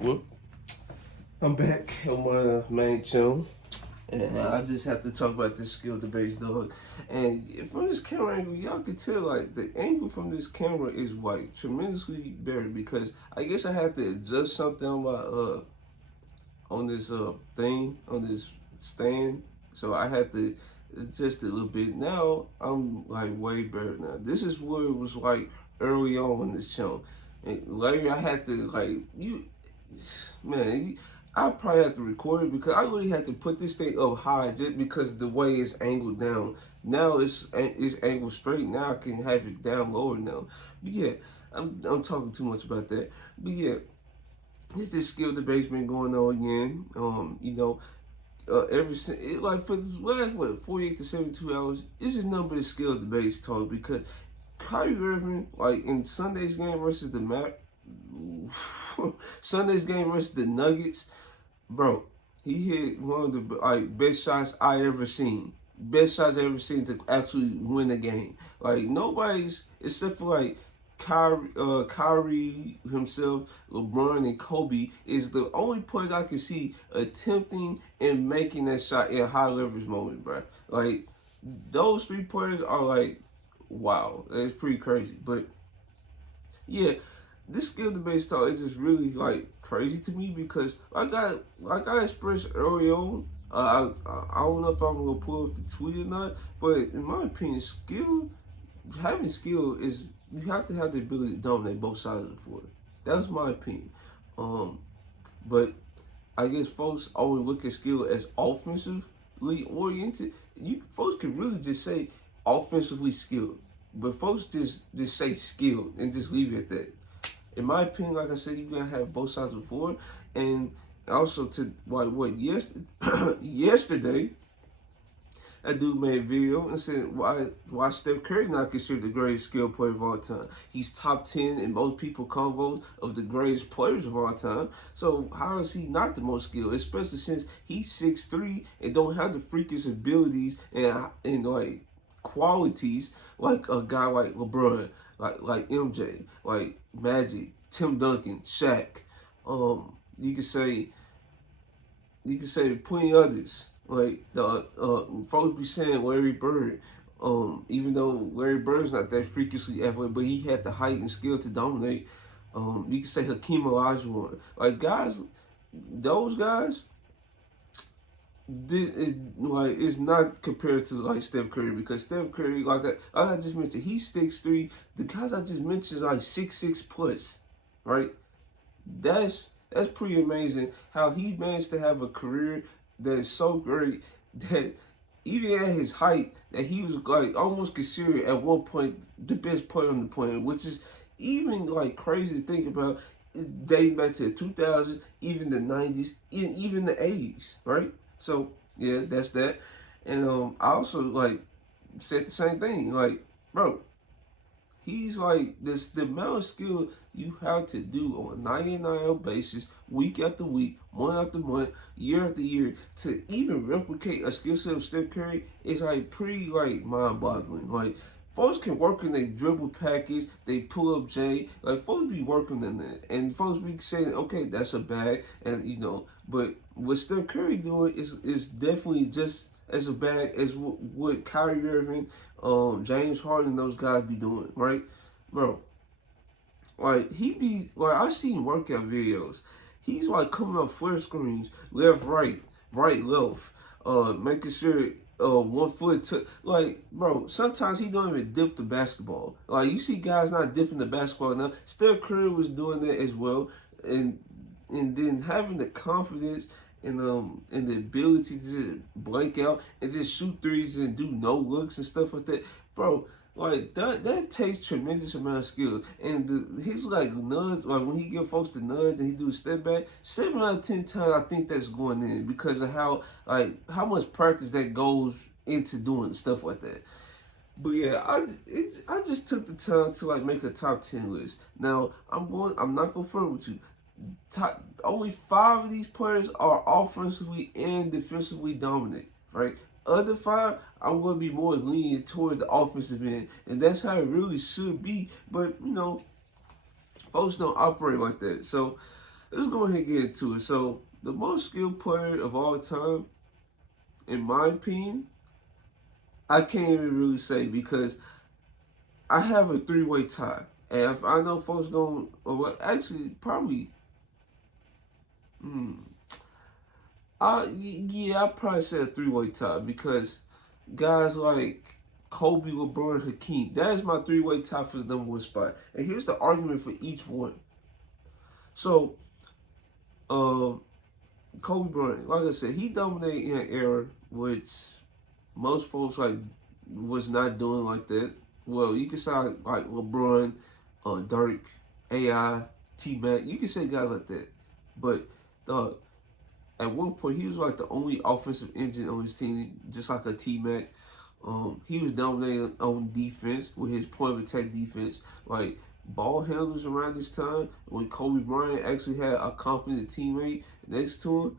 Well, I'm back on my main channel, and I just have to talk about this skill debate, dog. And from this camera angle, y'all can tell like the angle from this camera is like tremendously better because I guess I have to adjust something on my on this thing on this stand, so I had to adjust it a little bit. Now I'm like way better now. This is what it was like early on this channel, and later I had to like man. I probably have to record it because I really had to put this thing up high just because the way it's angled down. Now it's angled straight. Now I can have it down lower now. But yeah, I'm talking too much about that. But yeah, this skill debate's been going on again. Ever since like for the last 48 to 72 hours, it's just nothing but skill debates talk because Kyrie Irving, like in Sunday's game versus the Sunday's game versus the Nuggets, bro, he hit one of the best shots I ever seen. Best shots I ever seen to actually win the game. Like nobody's except for like Kyrie himself, LeBron, and Kobe is the only players I can see attempting and making that shot in a high leverage moment, bro. Like those three players are like, wow, that's pretty crazy. But yeah, this skill debate style is just really like crazy to me because like I expressed early on. I don't know if I'm gonna pull up the tweet or not, but in my opinion, having skill is you have to have the ability to dominate both sides of the floor. That's my opinion. But I guess folks always look at skill as offensively oriented. You folks can really just say offensively skilled, but folks just say skilled and just leave it at that. In my opinion, like I said, you gotta have both sides of the floor, and also to yesterday. A dude made a video and said why Steph Curry not considered the greatest skill player of all time. He's top 10 in most people convos of the greatest players of all time. So how is he not the most skilled? Especially since he's 6'3" and don't have the freakish abilities and like qualities like a guy like LeBron, like MJ, like Magic, Tim Duncan, Shaq. You could say plenty others. Like the folks be saying Larry Bird, even though Larry Bird's not that freakishly athletic, but he had the height and skill to dominate. You can say Hakeem Olajuwon, like guys, those guys, it's not compared to like Steph Curry because Steph Curry, like I just mentioned, he's 6'3". The guys I just mentioned are like 6'6" plus, right? That's pretty amazing how he managed to have a career that is so great that even at his height, that he was like almost considered at one point the best player on the planet, which is even like crazy to think about. Dating back to the 2000s, even the 90s, even the 80s, right? So yeah, that's that. And I also like said the same thing, like bro. He's like this the amount of skill you have to do on a 99 basis, week after week, month after month, year after year, to even replicate a skill set of Steph Curry is like pretty like mind-boggling. Like folks can work in their dribble package, they pull up J, like folks be working in that, and folks be saying, okay, that's a bag, and but what Steph Curry doing is definitely just as a bag as what Kyrie Irving, James Harden, those guys be doing, right, bro? Like he be like I seen workout videos. He's like coming up flare screens, left, right, left, making sure 1 foot to like bro. Sometimes he don't even dip the basketball. Like you see guys not dipping the basketball now. Steph Curry was doing that as well, and then having the confidence and the ability to just blank out and just shoot threes and do no looks and stuff like that, bro. Like that takes tremendous amount of skill. And he's like nudge, like when he give folks the nudge and he do a step back, 7 out of 10 times I think that's going in because of how much practice that goes into doing stuff like that. But yeah, I just took the time to like make a top 10 list. Now I'm not gonna front with you. Only 5 of these players are offensively and defensively dominant, right? Other 5, I'm going to be more lenient towards the offensive end, and that's how it really should be. But folks don't operate like that. So let's go ahead and get into it. So the most skilled player of all time, in my opinion, I can't even really say because I have a three-way tie. And if I know folks going, well, actually, probably, I probably say a three-way tie because guys like Kobe, LeBron, Hakeem, that is my three-way tie for the number one spot. And here's the argument for each one. So, Kobe Bryant, like I said, he dominated in an era which most folks was not doing like that. Well, you can say like LeBron, Dirk, AI, T-Mac. You can say guys like that. But at one point, he was like the only offensive engine on his team, just like a T-Mac. He was dominating on defense with his point of attack defense. Like ball handlers around this time, when Kobe Bryant actually had a competent teammate next to him,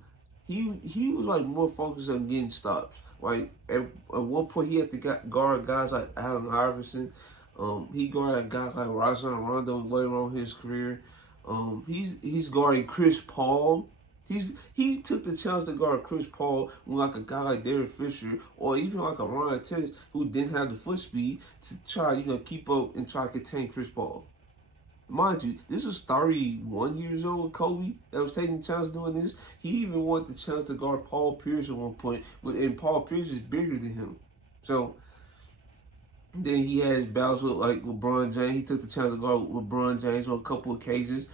he was like more focused on getting stops. Like at one point, he had to guard guys like Allen Iverson. He guarded guys like Rajon Rondo later on in his career. He's guarding Chris Paul. He took the chance to guard Chris Paul when like a guy like Derek Fisher or even like a Ron Artest who didn't have the foot speed to try keep up and try to contain Chris Paul. Mind you, this was 31 years old Kobe that was taking the chance doing this. He even wanted the chance to guard Paul Pierce at one point, and Paul Pierce is bigger than him. So then he has battles with like LeBron James. He took the chance to guard LeBron James on a couple occasions.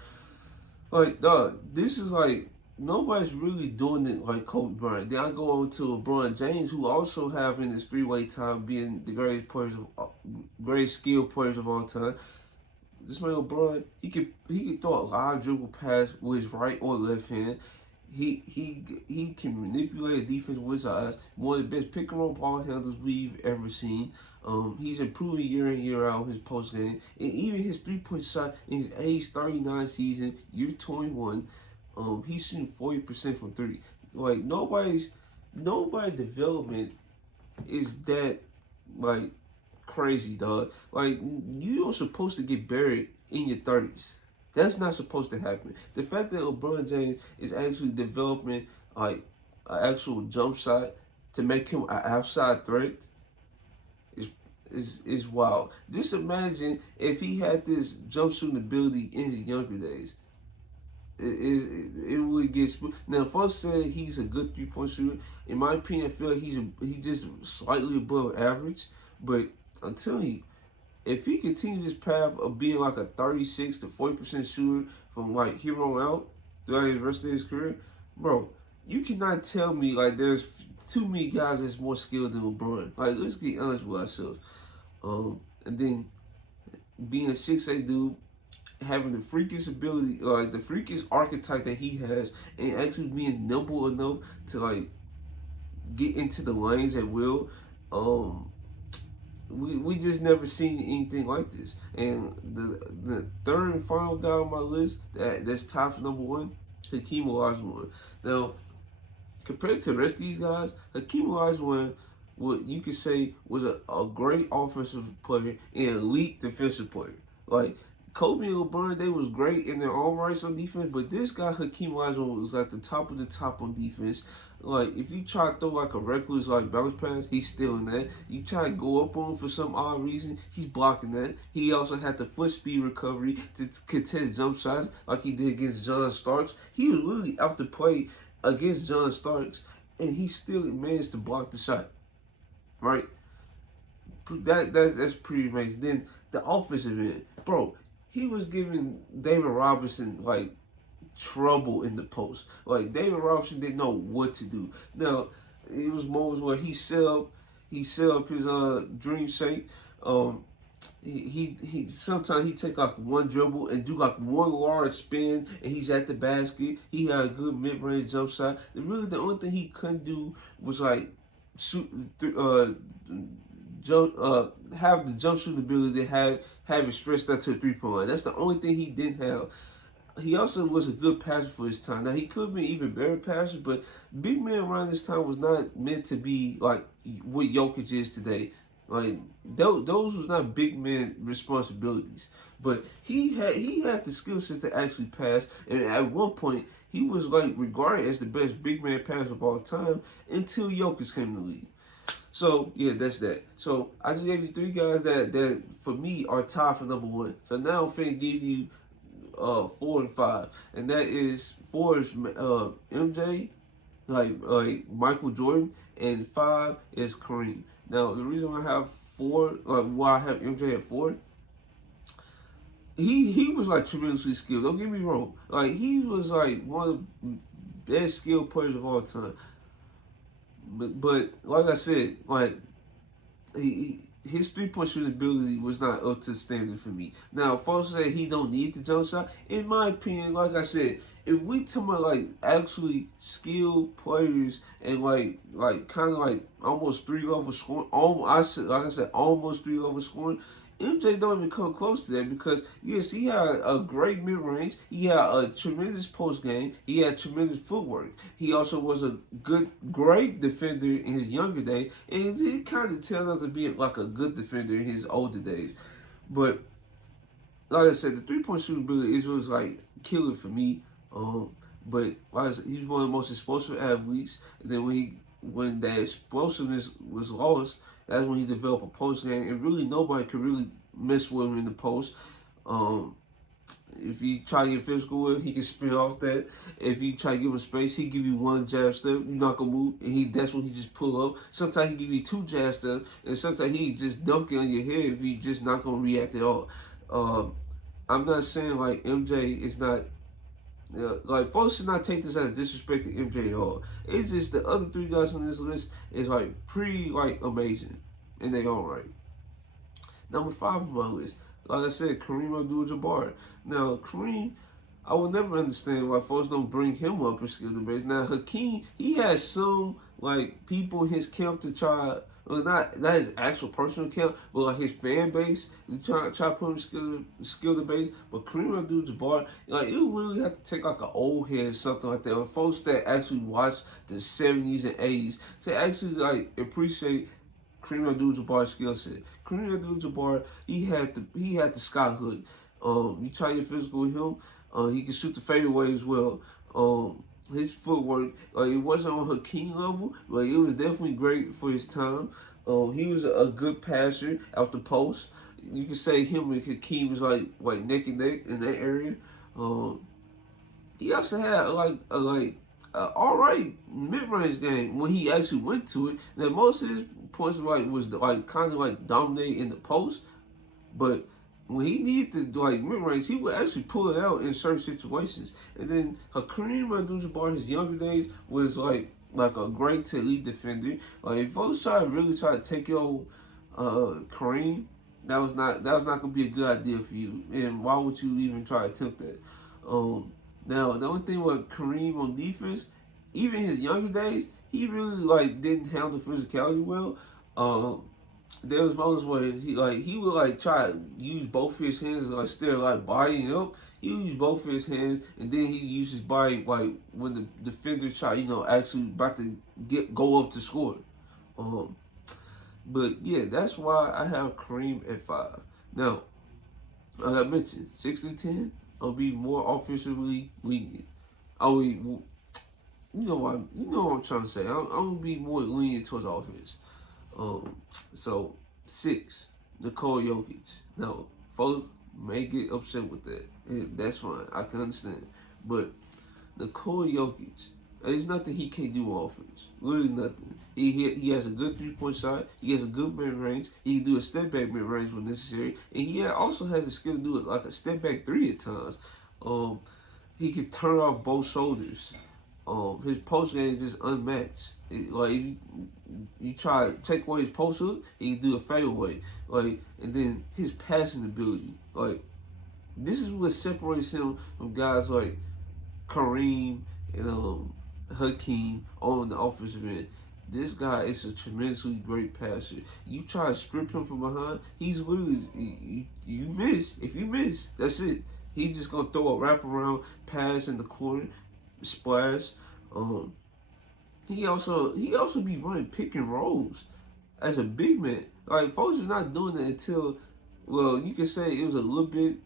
Like, dog, this is like nobody's really doing it like Kobe Bryant. Then I go on to LeBron James, who also having this three-way tie being the greatest skilled players of all time. This man LeBron, he could throw a lot of dribble pass with his right or left hand. He can manipulate a defense with his eyes. One of the best pick and roll ball handlers we've ever seen. He's improving year in, year out his post game. And even his 3-point shot in his age 39 season, year 21, he's shooting 40% from three. Like nobody's development is that like crazy, dog. Like you are supposed to get buried in your 30s. That's not supposed to happen. The fact that LeBron James is actually developing like an actual jump shot to make him an outside threat is wild. Just imagine if he had this jump shooting ability in his younger days. It would get now. Folks say he's a good 3-point shooter. In my opinion, I feel like he's just slightly above average. But I'm telling you, if he continues this path of being like a 36 to 40% shooter from like here on out throughout the rest of his career, bro, you cannot tell me like there's too many guys that's more skilled than LeBron. Like, let's get honest with ourselves. And then being a 6'8" dude, having the freakish ability, like the freakish archetype that he has, and actually being nimble enough to like get into the lanes at will. We just never seen anything like this. And the third and final guy on my list that's tied for number one, Hakeem Olajuwon. Now, compared to the rest of these guys, Hakeem Olajuwon, what you could say was a great offensive player and elite defensive player. Like Kobe and LeBron, they was great in their own rights on defense, but this guy Hakeem Olajuwon was like the top of the top on defense. Like if you try to throw like a reckless like bounce pass, he's stealing that. You try to go up on him for some odd reason, he's blocking that. He also had the foot speed recovery to contest jump shots like he did against John Starks. He was really out to play against John Starks, and he still managed to block the shot. Right? That's pretty amazing. Then the offensive end, bro, he was giving David Robinson like trouble in the post. Like David Robinson didn't know what to do. Now it was moments where he set up his dream shake. He sometimes he take like one dribble and do like one large spin and he's at the basket. He had a good mid-range jump shot. And really the only thing he couldn't do was like shoot have the jump shooting ability to have it stretched out to a 3-point line. That's the only thing he didn't have. He also was a good passer for his time. Now, he could be even better passer, but big man around this time was not meant to be like what Jokic is today. Like those was not big man responsibilities, but he had the skill set to actually pass. And at one point, he was like regarded as the best big man passer of all time until Jokic came to the league. So yeah, that's that. So I just gave you three guys that for me are tied for number one. So now I'm finna give you 4 and 5, and that is 4 is MJ, like Michael Jordan, and 5 is Kareem. Now the reason why I have 4, like why I have MJ at 4, he was like tremendously skilled. Don't get me wrong, like he was like one of the best skilled players of all time. But like I said, like his 3-point shooting ability was not up to standard for me. Now, folks say he don't need the jump shot. In my opinion, like I said, if we talk about like actually skilled players and like kind of like almost 3 level scoring, like I said, almost 3 level scoring. MJ don't even come close to that because yes, he had a great mid range. He had a tremendous post game. He had tremendous footwork. He also was a great defender in his younger days, and it kind of turned out to be like a good defender in his older days. But like I said, the 3-point shooting ability was like killer for me. But like I said, he was one of the most explosive athletes. And then when that explosiveness was lost, that's when he developed a post game, and really nobody could really mess with him in the post. If you try to get physical with him, he can spin off that. If you try to give him space, he give you one jab step, you're not gonna move, and that's when he just pull up. Sometimes he give you 2 jab steps, and sometimes he just dunk it on your head if you just not gonna react at all. I'm not saying like MJ is not. Like folks should not take this as a disrespect to MJ at all. It's just the other 3 guys on this list is like pretty like amazing in their own right. Number 5 on my list, like I said, Kareem Abdul-Jabbar. Now Kareem, I will never understand why folks don't bring him up in skill debates. Now Hakeem, he has some like people in his camp to try. Well, not his actual personal account, but like his fan base. You try to put him skill debates. But Kareem Abdul-Jabbar, like you really have to take like an old head or something like that, or folks that actually watch the 70s and 80s to actually like appreciate Kareem Abdul-Jabbar's skill set. Kareem Abdul-Jabbar, he had the sky hook. You try to get physical with him, he can shoot the fadeaway as well. His footwork, it wasn't on Hakeem level, but it was definitely great for his time. He was a good passer out the post. You could say him and Hakeem was like neck and neck in that area. He also had all right mid range game when he actually went to it. Now most of his points was kind of like dominating in the post, but when he needed to like mid range, he would actually pull it out in certain situations. And then Kareem Abdul-Jabbar, his younger days, was like a great to elite defender. Like if folks really try to take your Kareem, that was not gonna be a good idea for you. And why would you even try to attempt that? Now the only thing with Kareem on defense, even his younger days, he really didn't handle physicality well. There was moments where he would try to use both of his hands instead of bodying up. He would use both of his hands, and then he used his body when the defender tried actually about to go up to score. But yeah, that's why I have Kareem at 5. Now, like I mentioned, 6 through 10, I'll be more offensively lenient. You know what I'm trying to say. I'm gonna be more lenient towards offense. So 6, Nikola Jokic. Now, folks may get upset with that. That's fine. I can understand. But Nikola Jokic, there's nothing he can't do on offense. Really nothing. He has a good 3-point shot. He has a good mid range. He can do a step back mid range when necessary, and he also has the skill to do it like a step back 3 at times. He can turn off both shoulders. His post game is just unmatched. You try to take away his post hook, he can do a fadeaway. And then his passing ability. This is what separates him from guys like Kareem and Hakeem on the offensive end. This guy is a tremendously great passer. You try to strip him from behind, he's literally you miss. If you miss, that's it. He's just gonna throw a wraparound pass in the corner, splash. He also be running pick and rolls as a big man. Like folks is not doing it until, well, you could say it was a little bit.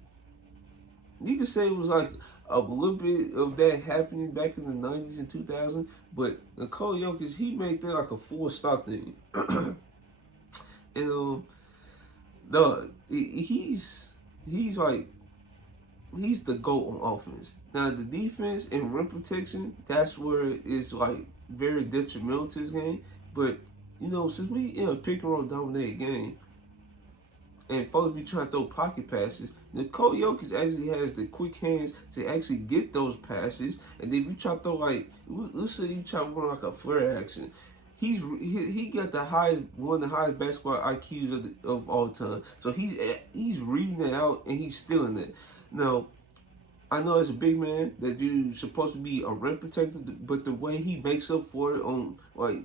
You could say it was like a little bit of that happening back in the 90s and 2000s, but Nikola Jokic, he made that like a full stop thing. And no, he's like he's the GOAT on offense. Now the defense and rim protection, that's where it's like very detrimental to his game. But since we in a pick and roll dominated game, and folks be trying to throw pocket passes, Nikola Jokic actually has the quick hands to actually get those passes. And then you try to throw like, let's say you try to run like a flare action. He got one of the highest basketball IQs of all time. So he's reading it out and he's stealing it. Now, I know as a big man that you're supposed to be a rim protector, but the way he makes up for it on like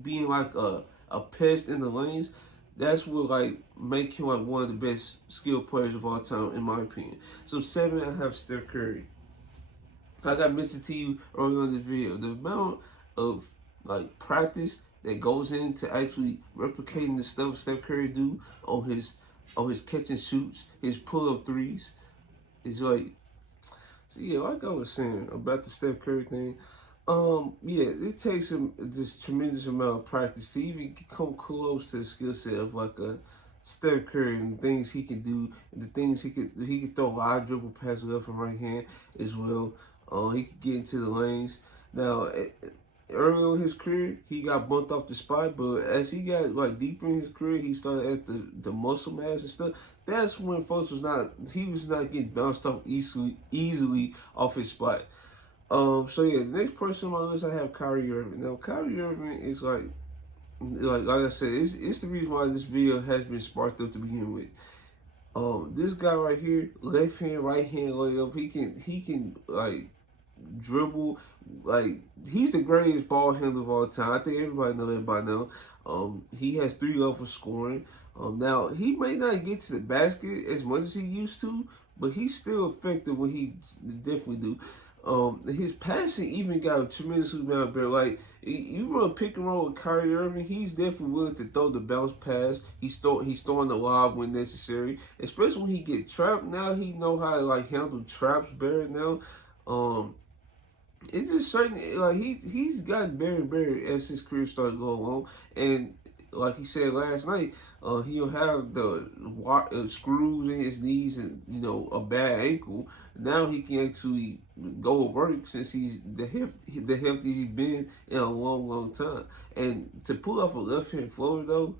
being like a pest in the lanes, that's what like make him like one of the best skilled players of all time in my opinion. So 7, I have Steph Curry. Like I mentioned to you earlier on this video, the amount of like practice that goes into actually replicating the stuff Steph Curry do on his catch and shoots, his pull up threes, is like. So yeah, like I was saying about the Steph Curry thing, yeah, it takes him this tremendous amount of practice to even come close to the skill set of like a Steph Curry and the things he can do, and the things he could throw a lot of dribble passes left and right hand as well. He could get into the lanes. Now, early on in his career, he got bumped off the spot, but as he got like deeper in his career, he started at the muscle mass and stuff. That's when folks was not getting bounced off easily off his spot. So yeah, the next person on my list I have Kyrie Irving. Now Kyrie Irving is like I said, it's the reason why this video has been sparked up to begin with. This guy right here, left hand, right hand layup, he can like dribble. Like, he's the greatest ball handler of all time. I think everybody knows that by now. He has 3 levels scoring. Now he may not get to the basket as much as he used to, but he's still effective when he definitely do. His passing even got a tremendous amount better. Like, you run pick and roll with Kyrie Irving, he's definitely willing to throw the bounce pass. He's throwing the lob when necessary, especially when he get trapped. Now he know how to like handle traps better now. It's just certain like he's gotten better and better as his career started going on, and like he said last night, he'll have the screws in his knees and a bad ankle. Now he can actually go to work since he's the healthiest he's been in a long time. And to pull off a left hand floater though,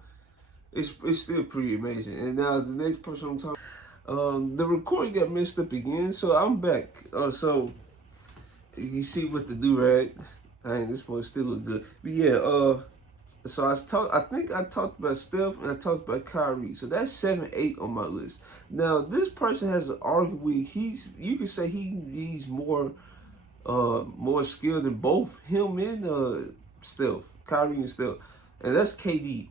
it's still pretty amazing. And now the next person I'm talking, the recording got messed up again, so I'm back. So. You see what to do, right? Dang, this one still look good. But yeah, so I think I talked about Steph and I talked about Kyrie. So that's 7, 8 on my list. Now this person has arguably you could say he's more skilled than both him and Steph, Kyrie and Steph, and that's KD.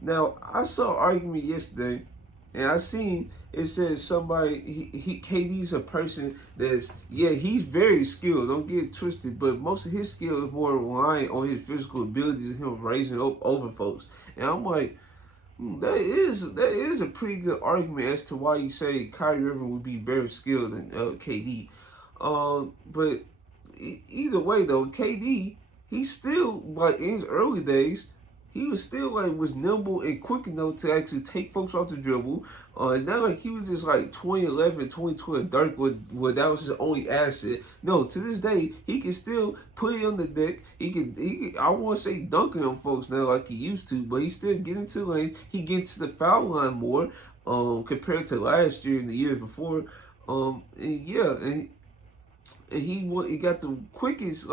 Now I saw an argument yesterday. And I seen it says somebody KD's a person that's he's very skilled. Don't get it twisted, but most of his skill is more reliant on his physical abilities and him raising up over folks. And I'm like, that is a pretty good argument as to why you say Kyrie Irving would be better skilled than KD. But either way though, KD he's still like in his early days. He was still was nimble and quick enough to actually take folks off the dribble. Not like he was just like 2011, 2012 Dirk where that was his only asset. No, to this day he can still put it on the deck. He can I won't say dunking on folks now like he used to, but he still get into lanes. He gets to the foul line more compared to last year and the year before. And he got the quickest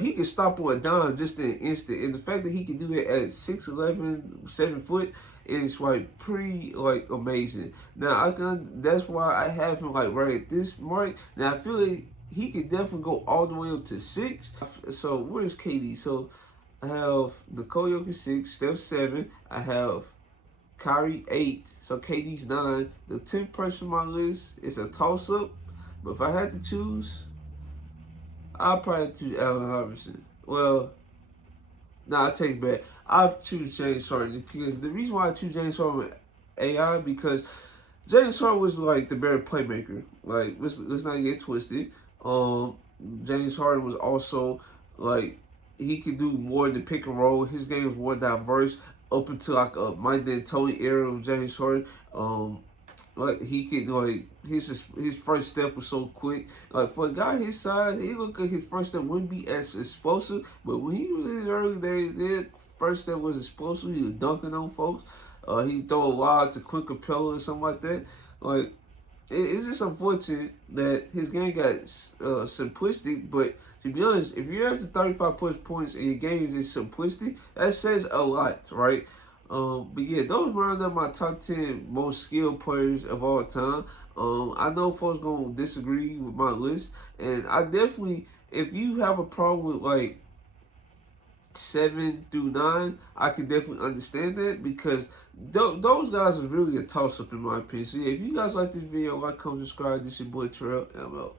he can stop on a dime just in an instant. And the fact that he can do it at 6'11", 7 foot is pretty amazing. Now that's why I have him right at this mark. Now I feel like he could definitely go all the way up to 6. So where's KD? So I have Nikola Jokic 6, Steph 7. I have Kyrie 8. So KD's 9. The 10th person on my list is a toss up, but if I had to choose, I'll probably choose Allen Iverson. Well, Nah, I take it back. I choose James Harden because the reason why I choose James Harden with AI because James Harden was like the better playmaker. Like let's not get twisted. Um, James Harden was also like he could do more than pick and roll. His game was more diverse up until like a Mike D'Antoni era of James Harden. Like he could like his first step was so quick. Like for a guy his size, he looked like his first step wouldn't be as explosive. But when he was in his early days, his first step was explosive. He was dunking on folks. He throw a lob to Clint Capella or something like that. Like it's just unfortunate that his game got simplistic. But to be honest, if you're after 35 plus points and your game is just simplistic, that says a lot, right? But yeah, those round up my top 10 most skilled players of all time. I know folks gonna disagree with my list, and I definitely, if you have a problem with like 7 through 9, I can definitely understand that because those guys are really a toss up in my opinion. So yeah, if you guys like this video, like, comment, subscribe. This your boy Terrell, and I'm out.